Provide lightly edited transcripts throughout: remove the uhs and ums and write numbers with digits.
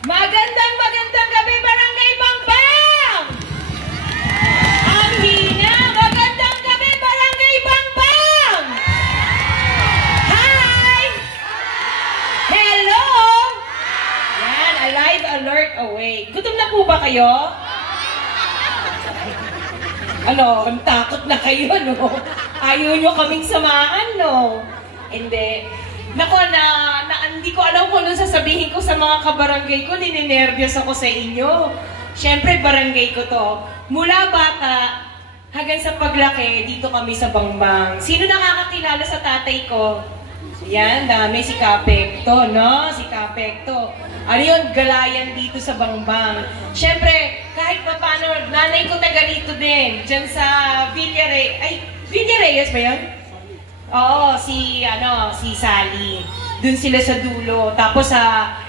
Magandang gabi, Barangay Bangbang! Ang hina! Magandang gabi, Barangay Bangbang! Hi! Hello! Yan, alive, alert, awake. Gutom na po ba kayo? Ano, ang takot na kayo, no? Ayaw nyo kaming samahan, no? Hindi. Nako, hindi ko alam kung ano sasabihin ko sa mga kabarangay ko. Nininervyos ako sa inyo. Siyempre, barangay ko to. Mula bata hanggang sa paglaki, dito kami sa Bangbang. Sino nakakakilala sa tatay ko? Yan, dami. Si Kapekto, no? Si Kapekto. Ano yun? Galayan dito sa Bangbang. Siyempre, kahit pa paano, nanay ko taga rito din. Diyan sa Villareyes ba yun? Oo, si Sally. Doon sila sa dulo. Tapos,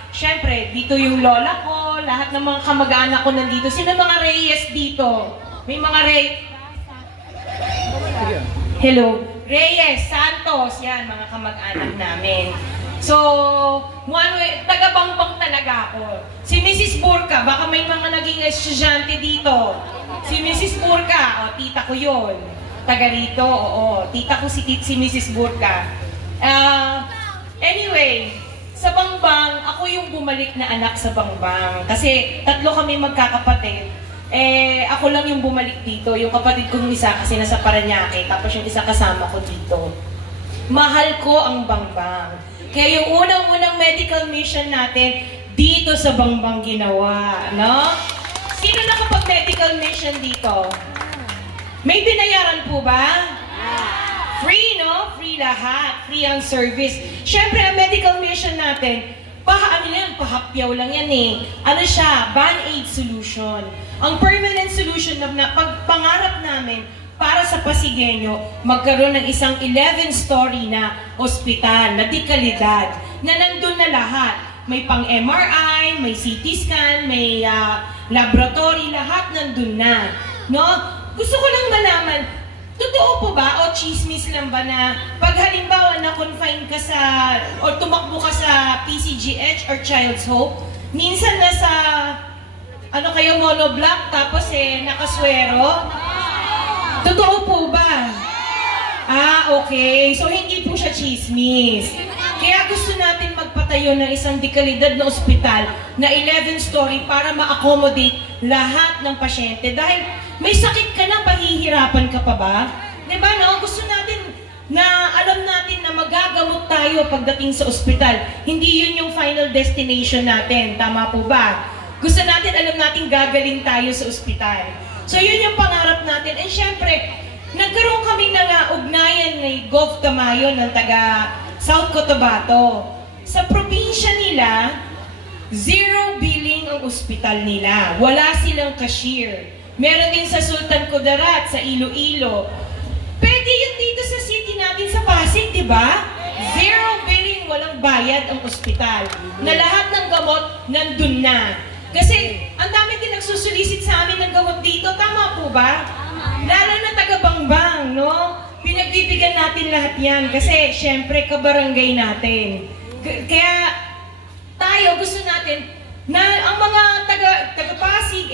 syempre, dito yung lola ko, lahat ng mga kamag-anak ko nandito. Sino mga Reyes dito? May mga Hello. Reyes, Santos, yan, mga kamag-anak namin. So, taga-Bangbang talaga ako. Si Mrs. Burka, baka may mga naging estudyante dito. Si Mrs. Burka, o, tita ko yun. Taga rito, oo. Tita ko si Mrs. Burka. Anyway, sa Bangbang, ako yung bumalik na anak sa Bangbang. Kasi tatlo kami magkakapatid. Ako lang yung bumalik dito. Yung kapatid kong isa kasi nasa Parañaque. Tapos yung isa kasama ko dito. Mahal ko ang Bangbang. Kaya yung unang-unang medical mission natin, dito sa Bangbang ginawa. No? Sino nakapag-medical mission dito? May binayaran po ba? Free, no? Free lahat. Free ang service. Siyempre, ang medical mission natin, pahapyaw lang yan eh. Ano siya? Band-aid solution. Ang permanent solution na pagpangarap namin para sa Pasigueño, magkaroon ng isang 11-story na ospital, na dekalidad, na nandun na lahat. May pang-MRI, may CT scan, may laboratory, lahat nandun na. No? Gusto ko lang malaman, totoo po ba o chismis lang ba na pag halimbawa na-confine ka sa, o tumakbo ka sa PCGH or Child's Hope, minsan nasa, kayo monoblock tapos nakaswero? Totoo po ba? Okay. So hindi po siya chismis. Kaya gusto natin magpatayo ng isang dekalidad na ospital na 11-story para ma-accommodate lahat ng pasyente. Dahil may sakit ka na, pahihirapan ka pa ba? Diba, no? Gusto natin na alam natin na magagamot tayo pagdating sa ospital. Hindi yun yung final destination natin. Tama po ba? Gusto natin, alam natin gagaling tayo sa ospital. So yun yung pangarap natin. And syempre, nagkaroon kami ng ugnayan ni Gov. Tamayo ng taga South Cotabato. Sa probinsya nila, zero billing ang ospital nila. Wala silang cashier. Meron din sa Sultan Kudarat, sa Iloilo. Pwede yun dito sa city natin sa Pasig, di ba? Zero billing, walang bayad ang ospital. Na lahat ng gamot nandun na. Kasi ang dami din nagsusulisit sa amin ng gamot dito. Tama po ba? Lalo na taga-Bangbang, no? Pinagbibigyan natin lahat yan. Kasi, syempre, kabarangay natin. Kaya, tayo, gusto natin na ang mga taga-Pasig,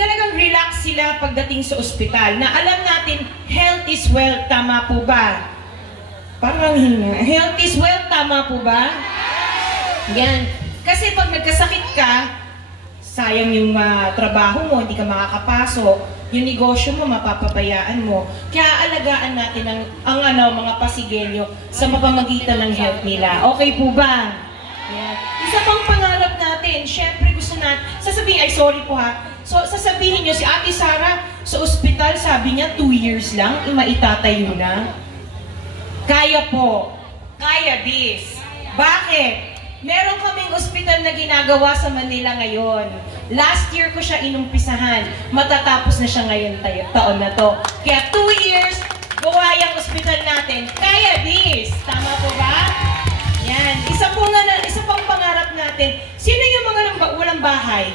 talagang relax sila pagdating sa ospital. Na alam natin, health is wealth. Tama po ba? Parang hinga. Health is wealth. Tama po ba? Yan. Kasi pag nagkasakit ka, sayang yung trabaho mo, hindi ka makakapasok. Yung negosyo mo, mapapabayaan mo. Kaya alagaan natin ang mga Pasigueño sa mapamagitan ng health nila. Okay po ba? Yeah. Isa pang pangarap natin, syempre gusto natin, sorry po ha. So, sasabihin nyo, si Ate Sara, sa ospital, sabi niya, 2 years lang, maitatayo na. Kaya po. Kaya this. Bakit? Meron kaming ospital na ginagawa sa Manila ngayon. Last year ko siya inumpisahan. Matatapos na siya ngayon taon na to. Kaya 2 years, gawa yung ospital natin. Kaya this. Tama po ba? Yan. Isa pang pangarap natin. Sino yung mga walang bahay?